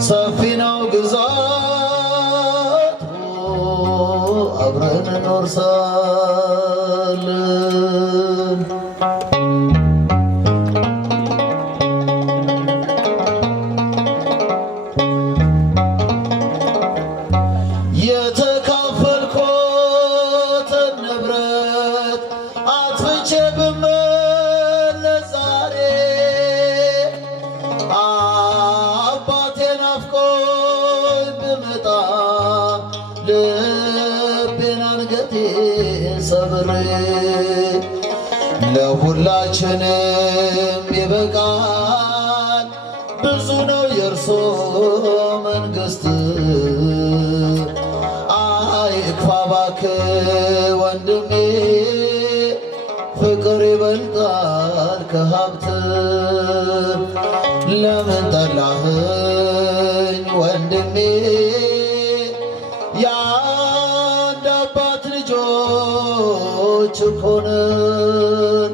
ሰፊ ነው ግዛቱ አብረን እንወርሳለን። የተካፈልኩትን ንብረት አጥፍቼ ብመለስ ዛሬ አባቴ ናፍቆኝ ብመጣ ልቤን አንገቴን ሰብሬ ለሁላችንም ይበቃል ብዙ ነው የእርሶ መንግሥት። አይክፋ እባክህ ወንድሜ ፍቅር ይበልጣል ከሀብት። ለምን ጠላህኝ ወንድሜ የአንድ አባት ልጆች እኮ ነን።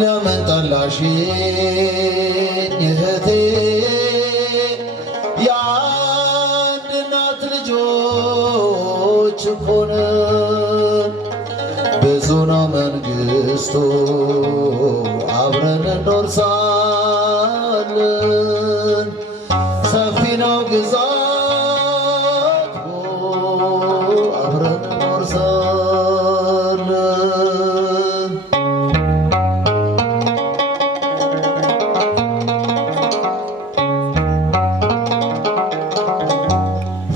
ለምን ጠላሽኝ እህቴ የአንድ እናት ልጆች እኮ ነን። ብዙ ነው መንግሥቱ አብረን እንወርሳለን። ሰፊ ነው ግዛቱ አብረን እንወርሳለን።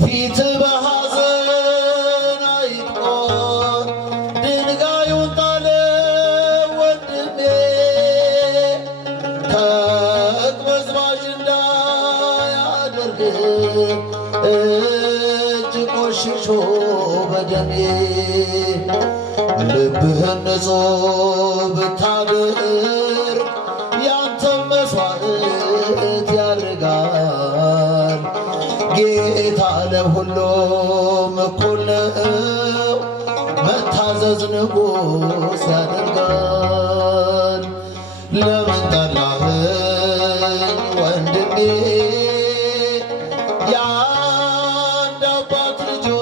ፊት በሐዘን አይጥቆር ድንጋዩን ጣለ ወንድሜ ተቅበዝባዥ እንዳያደርግ እጅ ቆሽሾ በደሜ። ልብህን ንጹሕ ብታደርግ ያንተም መሥዋዕት ያርጋል። ጌታ ለሁሉም እኩል ነው፣ መታዘዝ ንጉሥ ያደርጋል። ለምን ጠላህኝ ወንድሜ የአንድ አባት ልጆች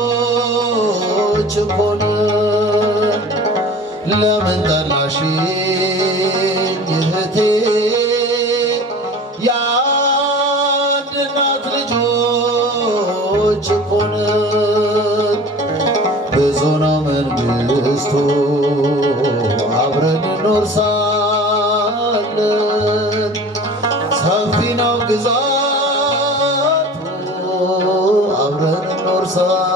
እኮ ነን። ለምን ጠላሽኝ እህቴ የአንድ እናት ልጆች እኮ ነን። ብዙ ነው መንግሥቱ አብረን እንወርሳለን። ሰፊ ነው ግዛቱ አብረን እንወርሳለን።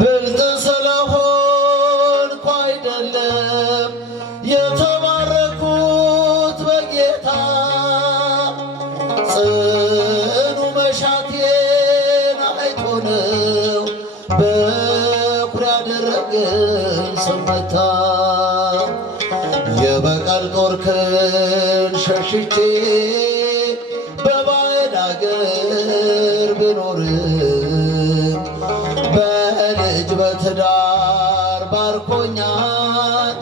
ብልጥ ስለሆንኩ አይደለም የተባረኩት በጌታ ጽኑ መሻቴን አይቶ ነው በኩር ያደረገኝ ስመታ። የበቀል ጦርክን ሸሽቼ በባዕድ አገር ብኖርም በልጅ በትዳር ባርኮኛል።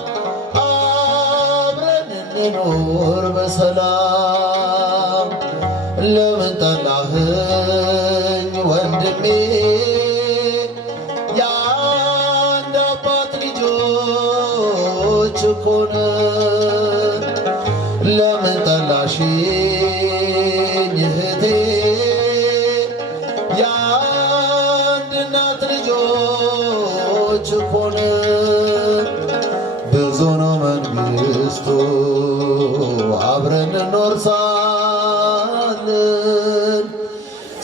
አብረን እንኖር በሰላም። ለምን ጠላህኝ ወንድሜ የአንድ አባት ልጆች እኮ ነን። ለምን ጠላሽኝ እህቴ የአንድ እናት ልጆች እኮ ነን። ብዙ ነው መንግሥቱ አብረን እንወርሳለን።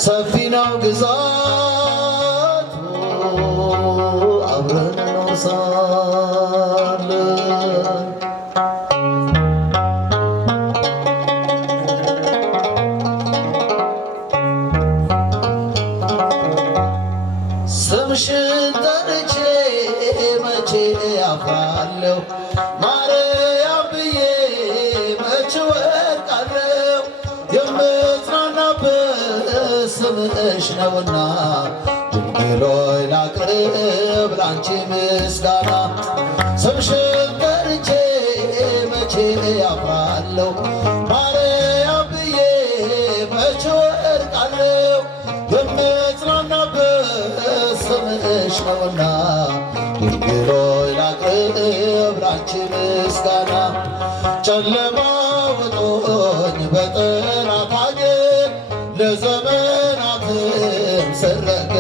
ሰፊ ነው ግዛቱ አብረን እንወርሳለን። ስምሽን ጠርቼ መቼ አፍራለሁ ማርያም ብዬ መቼ ወድቃለሁ። የምጽናናበት ስምሽ ነውና ድንግል ሆይ ላቅርብ ላንቺ ምስጋና ስምሽን ጠርቼ መቼ አፍራለሁ ማርያም ብዬ መቼ ወድቃለሁ የምጽናናበት ስምሽ ነውና ድንግል ሆይ ላቅርብ ላንቺ ምስጋና ጨለማ ውጦኝ በጠላት አገር ለዘመናትም ስረገጥ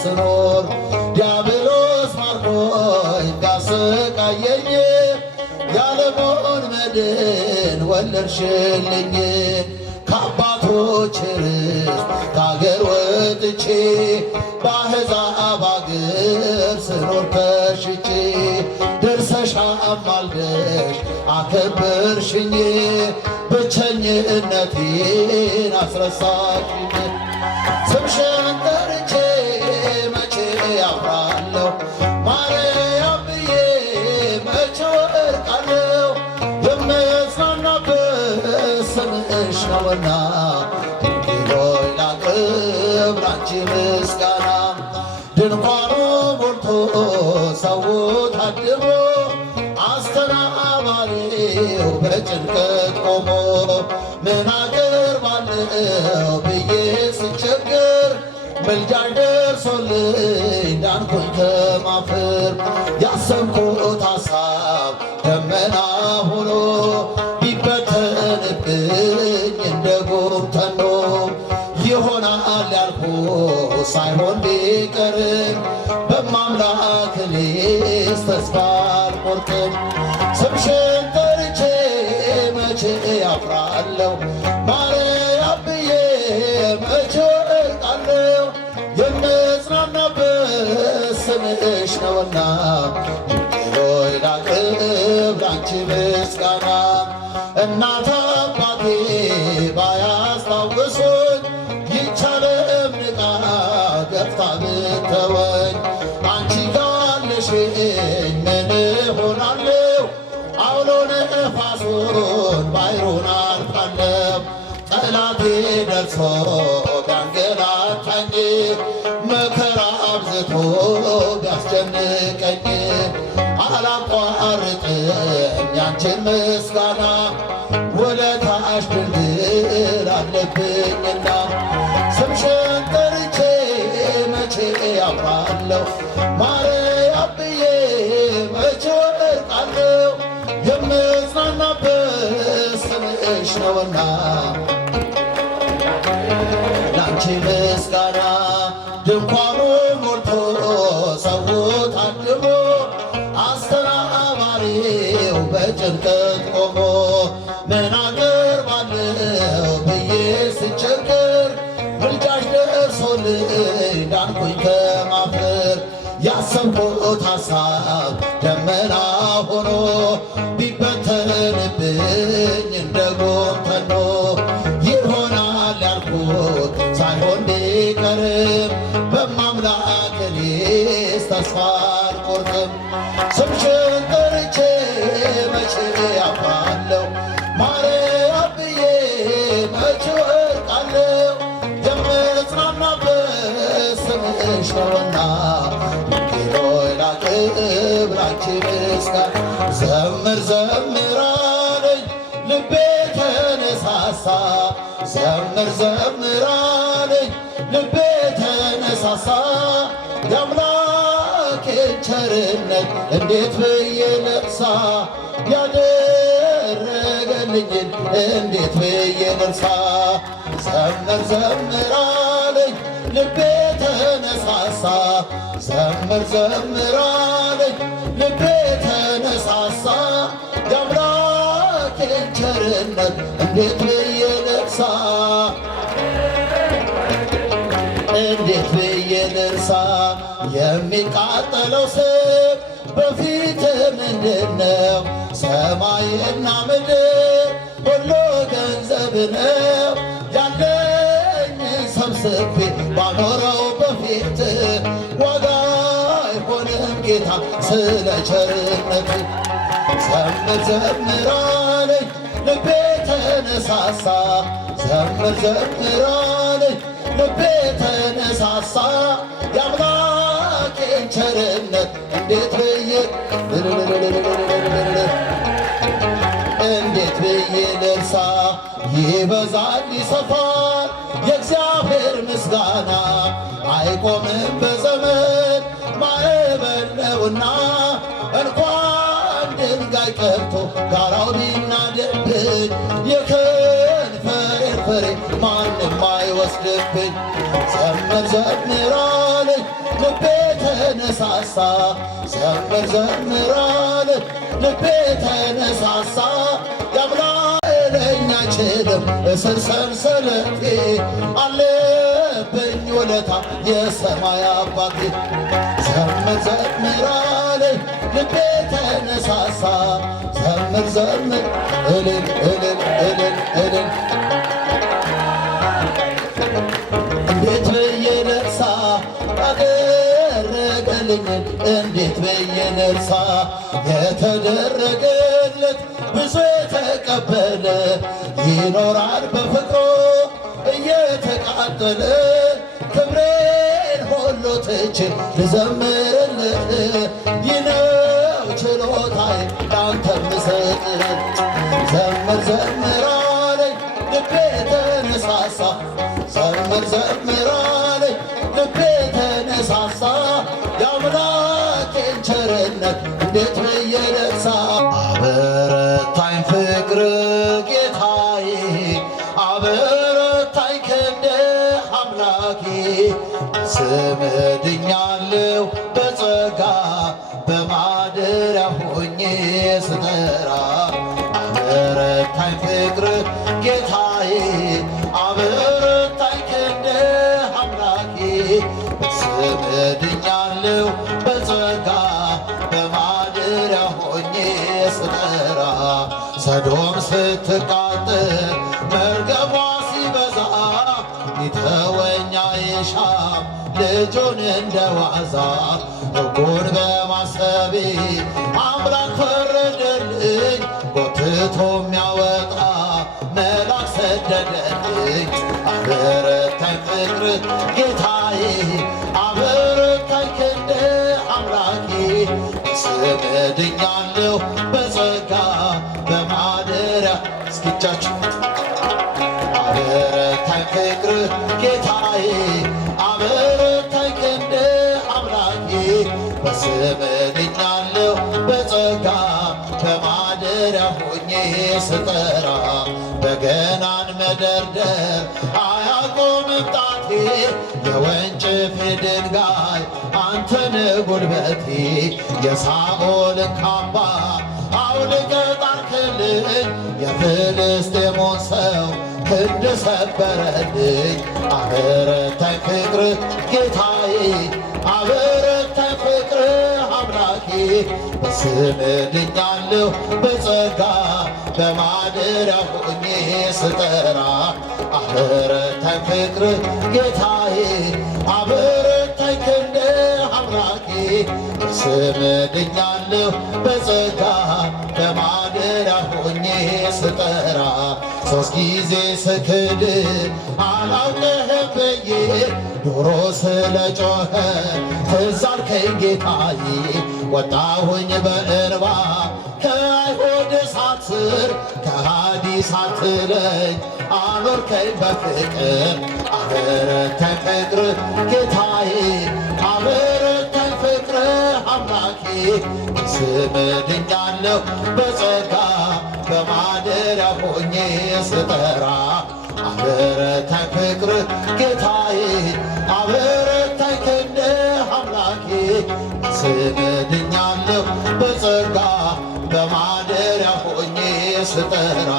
ስኖር ዲያብሎስ ማርኮኝ ቢያሰቃየኝ ያለሞን መድን ወለድሽልኝ ከአባቶች ርስት ከአገር ወጥቼ በአሕዛብ አገር ስኖር ተሽጬ ደርሰሽ አማልደሽ አከበርሽኝ ብቸኝነቴን አስረሳሽኝ ስምሽን ጠርቼ መቼ አፍራለሁ ማርያም ብዬ መቼ ወድቃለሁ የምጽናናበት ስምሽ ነውና ድንግል ሆይ ላቅርብ ላንቺ ምስጋና ድንኳኑ ሞልቶ ሰው ታድሞ አስተናባሪው በጭንቀት ቆሞ ምን አቀርባለሁ ብዬ ስቸገር ምልጃሽ ደርሶልኝ ዳንኩኝ ከማፈር ያሰብኩት ሐሳብ ደመና ሆኖ ቢበተንብኝ እንደ ጉም ተኖ ይሆናል ያልኩት ሳይሆን ቢቀርም በማምላክ እኔስ ተስፋ አልቆርጥም ስምሽን ጠርቼ መቼ አፍራለሁ ማርያም ብዬ መቼ ወድቃለሁ የምጽናናበት ስምሽ ነውና ድንግል ሆይ ላቅርብ ላንቺ ምስጋና እናት አባቴ ባያስታውሱኝ ይቻለም ንቃ ገፍታ ብትተወኝ አንቺ ካለሽኝ ምን እሆናለሁ አውሎ ነፋሱን ባሕሩን አልፋለሁ ጠላቴ ደርሶ ቢያንገላታኝ መከራ አብዝቶ ቢያስጨንቀኝ አላቋርጥም ያንቺን ምስጋና ውለታሽ ድንግል አለብኝና ስምሽን ጠርቼ መቼ አፍራለሁ ማርያም ብዬ መቼ ወድቃለሁ የምጽናናበት ስምሽ ነውና ላንቺ ምስጋና ድንኳኑ ሞልቶ ሰው ታድሞ አስተናባሪው በጭንቀት ቆሞ ምን አቀርባለሁ ብዬ ስቸገር ምልጃሽ ደርሶልኝ ዳንኩኝ ከማፈር ያሰብኩት ሐሳብ ደመና ሆኖ ቢበተንብኝ እንደ ጉም ተኖ ይሆናል ያልኩት ሳይሆን ቢቀርም በማምላክ እኔስ ተስፋ አልቆርጥም ስምሽን ጠርቼ መቼ አፍራለሁ ማርያም ብዬ መቼ ወድቃለሁ የምጽናናበት ስምሽ ነውና ድንግል ሆይ ላቅርብ ላንቺ ምስጋና ዘምር ዘምር አለኝ ልቤ ተነሳሳ ዘምር ዘምር አለኝ ልቤ ተነሳሳ የአምላኬን ቸርነት እንዴት ብዬ ልርሳ ያደረገልኝን እንዴት ብዬ ልርሳ ዘምር ዘምር አለኝ ልቤ ተነሳሳ ዘምር ዘምር አለኝ ልቤ ተነሳሳ የአምላኬን ቸርነት እንዴት ብዬ ልርሳ እንዴት ብዬ ልርሳ የሚቃጠለው ስም በፊት ምንድነው ሰማይና ምድር ሁሉ ገንዘብ ነው ያለኝን ሰብስቤ ባኖረው በፊት ዋጋ አይሆንም ጌታ ስለ ቸርነት ዘምር ዘምር አለኝ ልቤ ተነሳሳ ዘምር ዘምር አለኝ ልቤ ተነሳሳ የአምላኬን ቸርነት እንዴት ብዬ ልርሳ? ይበዛል ይሰፋል የእግዚአብሔር ምስጋና አይቆምም በዘመን ማዕበል ነውና እንኳን ድንጋይ ቀርቶ ጋራው ቢናድብኝ የከንፈሬን ፍሬ ማንም አይወስድብኝ። ዘምር ዘምር አለኝ ልቤ ተነሳሳ፣ ዘምር ዘምር አለኝ ልቤ ተነሳሳ። ያምላለኝ አይችልም እስር ሰንሰለቴ አለብኝ ውለታ የሰማይ አባቴ። ዘምር ዘምር አለኝ ልቤ ተነሳሳ፣ ዘምር ዘምር እልል እልል እልል እልል። እንዴት ብዬ ልርሳ ያደረገልኝን እንዴት ብዬ ልርሳ? የተደረገለት ብዙ የተቀበለ ይኖራል በፍቅሩ እየተቃጠለ ክብሬን ሁሉ ትቼ ልዘምርልህ ይህ ነው ችሎታዬ ላንተ ምሰጥ። ዘምር ዘምር አለኝ ልቤ ተነሳሳ፣ ዘምር ዘምር አለኝ ልቤ ተነሳሳ። የአምላኬን ቸርነት እንዴት ብዬ ልርሳ? አበረታኝ ፍቅር ጌታዬ፣ አበረታኝ ክንድ አምላኬ። ስምህ ድኛለሁ በጸጋ በማደሪያ ሆኜ ስጠራ። አበረታኝ ፍቅር ጌታዬ፣ አበረታኝ ክንድ አምላኬ። ስምህ ድኛለሁ በጸጋ በማደሪያ ሆኜ ስጠራ። ሰዶም ስትቃጠል መርገሟ ሲበዛ ሊተወኝ አይሻም ልጁን እንደ ዋዛ። ሕጉን በማሰቤ አምላክ ፈረደልኝ፣ ጎትቶ የሚያወጣ መልአክ ሰደደልኝ። አበረታኝ ፍቅር ጌታዬ፣ አበረታኝ ክንድ አምላኬ። ስምህ ድኛለሁ በጸጋ በማደሪያ እስኪቻችሁ። አበረታኝ ፍቅር ጌታዬ፣ አበረታኝ ክንድ አምላኬ። በስምህ ድኛለሁ በጸጋ በማደሪያ ሆኜ ስጠራ። በገናን መደርደር አያቆምም ጣቴ፣ የወንጭፍ ድንጋይ አንተን ጉልበቴ። የሳኦልን ካባ አውልቀህ ጣልክልኝ፣ የፍልስጤሙን ሰው ክንድ ሰበረልኝ። አበረታኝ ፍቅር ጌታዬ፣ አበረታኝ ፍቅር አምላኬ። በስምህ ድኛለሁ በጸጋ በማደሪያ ሆኜ ስጠራ። አበረታኝ ፍቅር ጌታዬ፣ አበረታኝ ክንድ አምላኬ። በስምህ ድኛለሁ በጸጋ በማደሪያ ሆኜ ስጠራ። ሦስት ጊዜ ስክድ አላውቅህም ብዬ ዶሮ ስለ ጮኸ ትዝ አልከኝ ጌታዬ። ወጣሁኝ በእንባ ከአይሁድ እሳት ስር ከሃዲ ሳትለኝ አኖርከኝ በፍቅር። አበረታኝ ፍቅር ጌታዬ፣ አበረታኝ ፍቅር አምላኬ። ስምህ ድኛለሁ በጸጋ በማደሪያ ሆኜ ስጠራ። አበረታኝ ፍቅር ጌታዬ፣ አበረታኝ ክንድ አምላኬ። ስምህ ድኛለሁ በጸጋ በማደሪያ ሆኜ ስጠራ።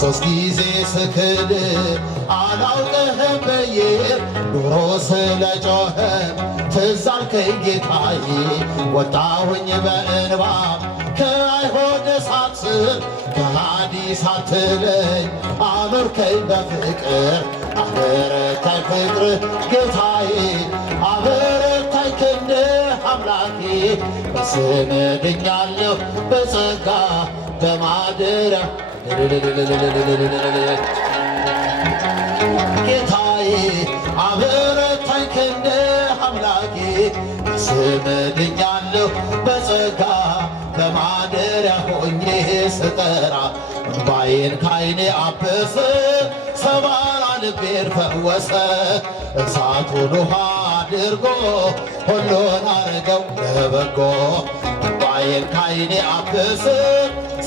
ሦስት ጊዜ ስክድ አላውቅህም ብዬ ዶሮ ስለ ጮኸ ትዝ አልከኝ ጌታዬ። ወጣሁኝ በእንባ ከአይሁድ እሳት ስር ከሃዲ ሳትለኝ አኖርከኝ በፍቅር። አበረታኝ ፍቅር ጌታዬ፣ አበረታኝ ክንድ አምላኬ። በስምህ ድኛለሁ በጸጋ በማደሪያ ጌታዬ፣ አበረታኝ ክንድ አምላኬ። በስም ድኛለሁ በጸጋ በማደሪያ ሆኜ ስጠራ እንባዬን ካይኔ አበሰ ሰባራ ልቤን ፈወሰ እሳቱን ውሃ አድርጎ ሁሉን አረገው ለበጎ እንባዬን ካይኔ አበሰ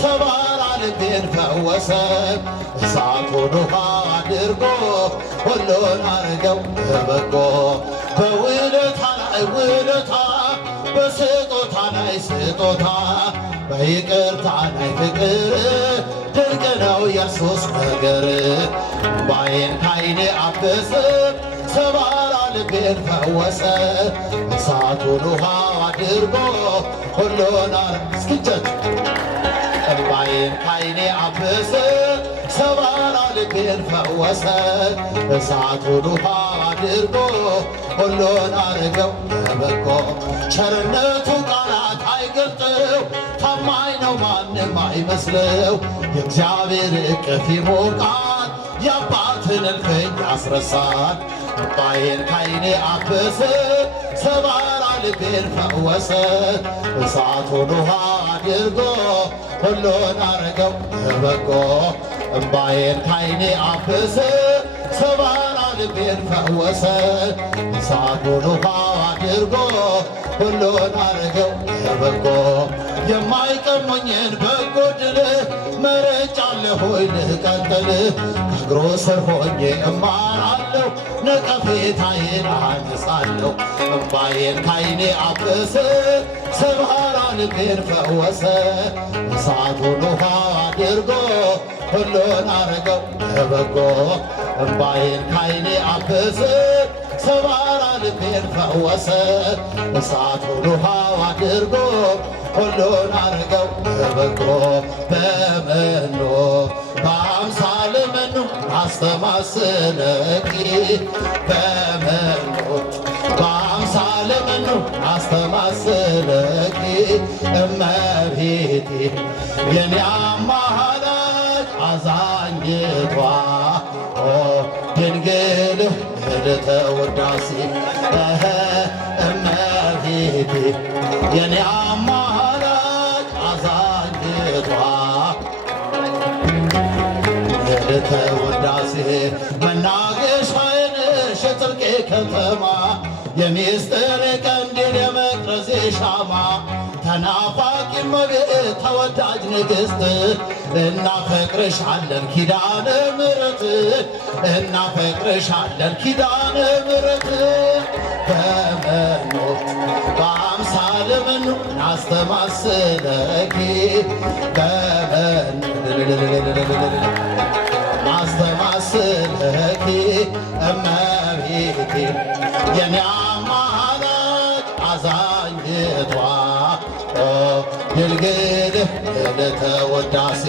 ሰባራ ልቤን ፈወሰ እሳቱን ውሃ አድርጎ ሁሉን አረገው ለበጎ በውለታ ላይ ውለታ በስጦታ ላይ ስጦታ በይቅርታ ላይ ፍቅር ድንቅ ነው የሱስ ነገር እንባዬን ካይኔ አበሰ ሰባራ ልቤን ፈወሰ እሳቱን ውሃ አድርጎ ሁሉን እስኪጀት እንባዬን ካይኔ አበሰ ሰባራ ልቤን ፈወሰ እሳቱን ውሃ አድርጎ ሁሉን አረገው ለበጎ ቸርነቱ ቃላት አይገልጠው ታማኝ ነው ማንም አይመስለው የእግዚአብሔር እቅፍ ይሞቃል የአባትን እልፍኝ ያስረሳል እንባዬን ካይኔ አበሰ ሰባራ ልቤን ፈወሰ እሳቱን ውሃ አድርጎ ሁሉን አረገው ለበጎ እንባዬን ካይኔ አበሰ ሰባራ ልቤን ፈወሰ እሳቱን ውሃ አድርጎ ሁሉን አረገው ለበጎ የማይቀሙኝን በጎ ድል መርጫለሁኝ ልቀጥል ከእግሩ ስር ሆኜ እማራለሁ ነቀፌታዬን አነሳለሁ እንባዬን ካይኔ አበሰ ሰባራ ልቤን ፈወሰ እሳቱን ውሃ አድርጎ ሁሉን አረገው ለበጎ እንባዬን ካይኔ አበሰ ሰባራ ልቤን ፈወሰ እሳቱን ውሃ አድርጎ ሁሉን አረገው ለበጎ በመኖ በአምሳለ መኖ አስተማስለኪ በመኖ በአምሳለ መኖ አስተማስለኪ እመቤቴ የኔ አማላጅ አዛኝቷ ድንግል ምልዕተ ውዳሴ እመቤቴ የኔ አማላጅ አዛኝቷ ምልዕተ ውዳሴ መናገሻዬ ነሽ የጽድቄ ከተማ የሚስጥር ቀንዲል የመቅረዜ ሻማ ተናፋቂ እመቤት ተወዳጅ ንግሥት እናፈቅርሻለን ኪዳነ ምሕረት እናፈቅርሻለን ኪዳነ ምሕረት በመኖ በአምሳለ መኖ ናስተማስለኪ ናስተማስለኪ እመቤቴ የኔ አማላጅ አዛኝቷ ድንግል ምልዕተ ውዳሴ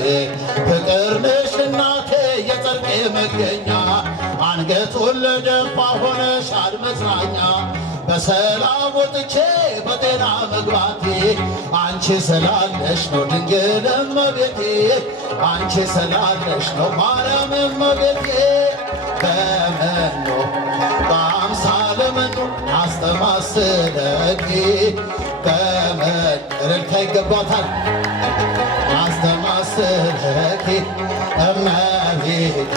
ፍቅር ነሽ እናቴ የጽድቄ መገኛ አንገቱን ለደፋ ሆነሻል መጽናኛ በሰላም ወጥቼ በጤና መግባቴ አንቺ ስላለሽ ነው ድንግል እመቤቴ አንቺ ስላለሽ ነው ማርያም እመቤቴ በመኖ በአምሳለ መኖ አስተማስለኪ በመን እልልታ ይገባታል አስተማስለኪ እመቤቴ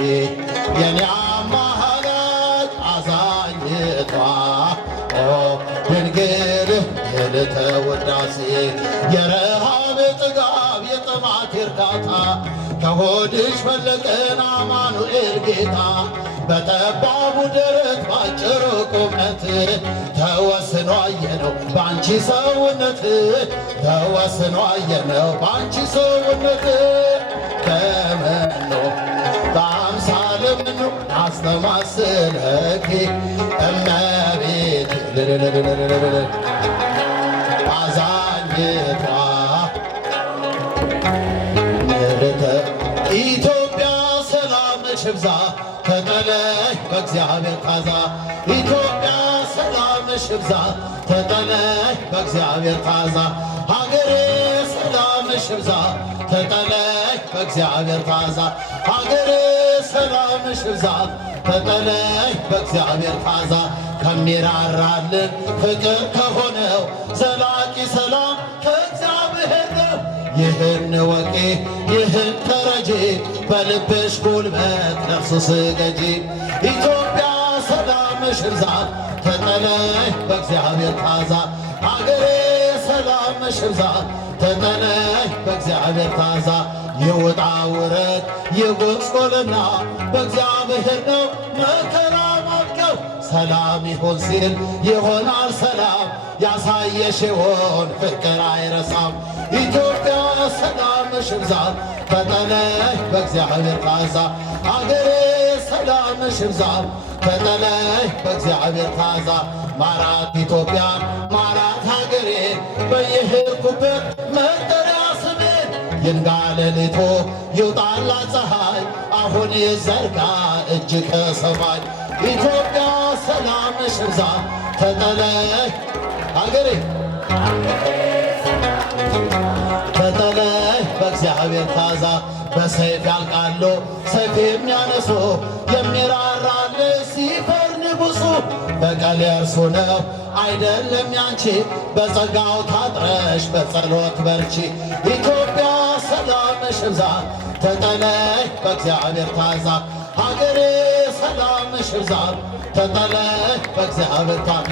የኔ አማላጅ አዛኝቷ ድንግል ምልዕተ ውዳሴ የረሃብ ጥጋብ የጥማት እርካታ ከሆድሽ ፈለቀን አማኑኤል ጌታ በጠባቡ ደረት ባጭሩ ቁመት ተወስኖ አየነው ባንቺ ሰውነት ተወስኖ አየነው ባንቺ ሰውነት በመኖ በአምሳለ መኖ አስተማስለኪ እመቤቴ አዛኝቷ ምልዕተ ኢትዮጵያ ሰላምሽ ይብዛ ተጠለይ በእግዚአብሔር ታዛ ኢትዮጵያ ሰላምሽ ይብዛ ተጠለይ በእግዚአብሔር ታዛ ሀገሬ ሰላምሽ ይብዛ ተጠለይ በእግዚአብሔር ታዛ ሀገሬ ሰላምሽ ይብዛ ተጠለይ በእግዚአብሔር ታዛ ከሚራራልን ፍቅር ከሆነው ዘላቂ ሰላም ከእግዚአብሔር ነው። ይህን ወቂ ይህን ተረጂ በልብሽ ጉልበት ለእርሱ ስገጂ። ኢትዮጵያ ሰላምሽ ይብዛ ተጠለይ በእግዚአብሔር ታዛ። አገሬ ሰላምሽ ይብዛ ተጠለይ በእግዚአብሔር ታዛ። የውጣ ውረድ የጎስቆልና በእግዚአብሔር ነው መከራ ማብቂያው። ሰላም ይሆን ሲል ይሆናል ሰላም ያሳየሽውን ፍቅር አይረሳም። ኢትዮጵያ ሰላምሽ ይብዛ ተጠለይ በእግዚአብሔር ታዛ። አገሬ ሰላምሽ ይብዛ ተጠለይ በእግዚአብሔር ታዛ። ማራት ኢትዮጵያ ማራት ሀገሬ በየሄድኩበት መጠሪያ ስሜ ይንጋ ሌሊቱ ይውጣላት ፀሐይ አሁን ይዘርጋ እጅ ከሰማይ። ኢትዮጵያ ሰላምሽ ይብዛ ተጠለይ ሀገሬ ተጠለይ በእግዚአብሔር ታዛ። በሰይፍ ያልቃሉ ሰይፍ የሚያነሱ የሚራራል ሲፈር ንጉሡ። በቀል የእርሱ ነው አይደለም ያንቺ በጸጋው ታጥረሽ በጸሎት በርቺ። ኢትዮጵያ ሰላምሽ ይብዛ ተጠለይ በእግዚአብሔር ታዛ። ሀገሬ ሰላምሽ ይብዛ ተጠለይ በእግዚአብሔር ታዛ።